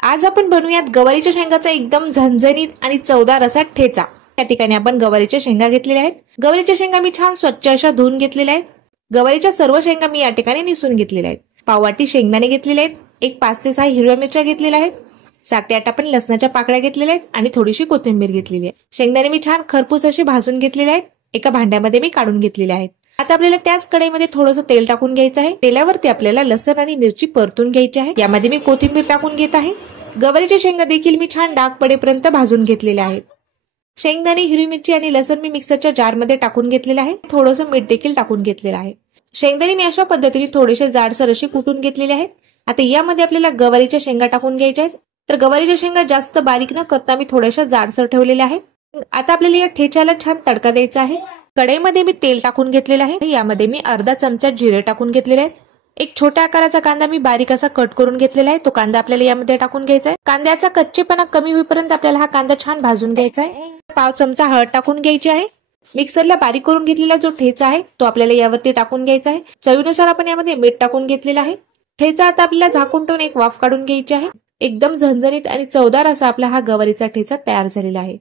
आज आपण बनवूयात गवारीच्या शेंगाचा एकदम झणझणीत आणि चवदार असा ठेचा। या ठिकाणी आपण गवारीच्या शेंगा घेतलेल्या आहेत। गवारीच्या शेंगा मी छान स्वच्छ अशा धुवून घेतलेल्या आहेत। गवारीच्या सर्व शेंगा मी या ठिकाणी निसून घेतलेल्या आहेत। पाववाटी शेंगदाणे घेतलेले आहेत। एक 5 ते 6 हिरव्या मिरच्या घेतलेल्या आहेत। 7 ते 8 आपण लसणाच्या पाकळ्या घेतलेल्या आहेत आणि थोडीशी कोथिंबीर घेतलेली आहे। शेंगदाणे मी छान खरपूस असे भाजून घेतलेले आहेत। एका भांड्यामध्ये मी काढून घेतलेले आहेत। आता आपल्याला त्याच कढईमध्ये थोडंसं तेल टाकून घ्यायचं आहे। तेलावरती आपल्याला लसण आणि मिरची परतून घ्यायची आहे। यामध्ये मी कोथिंबीर टाकून घेत आहे। गवारीच्या शेंगा देखील मी छान डाग पडेपर्यंत भाजून घेतलेल्या आहेत। शेंगदाणे, हिरवी मिरची आणि लसण मी मिक्सरच्या जारमध्ये टाकून घेतलेलं आहे। थोडंसं मीठ देखील टाकून घेतलेलं आहे। शेंगदाणे मी अशा पद्धतीने थोडेसे जाडसर असे कुटून घेतलेले आहेत। आता यामध्ये आपल्याला गवारीच्या शेंगा टाकून घ्यायच्या आहेत। तर गवारीच्या शेंगा जास्त बारीक न करता मी थोड्याशा जाडसर ठेवलेल्या आहेत। आता आपल्याला या ठेच्याला छान तडका द्यायचा आहे। कढईमध्ये मी तेल टाकून घेतलेलं आहे। यामध्ये मी अर्धा चमचा जिरे टाकून घेतलेले आहेत। एक छोट्या आकाराचा कांदा मी बारीक असा कट करून घेतलेला आहे। तो कांदा आपल्याला यामध्ये टाकून घ्यायचा आहे। कांद्याचा कच्चेपणा कमी होईपर्यंत आपल्याला हा कांदा छान भाजून घ्यायचा आहे। पाव चमचा हळद टाकून घ्यायची आहे। मिक्सरला बारीक करून घेतलेला जो ठेचा आहे तो आपल्याला यावरती टाकून घ्यायचा आहे। चवीनुसार आपण यामध्ये मीठ टाकून घेतलेला आहे। ठेचा आता आपल्याला झाकून ठेवून एक वाफ काढून घ्यायची आहे। एकदम झणझणीत आणि चवदार असा आपला हा गवारीचा ठेचा तयार झालेला आहे।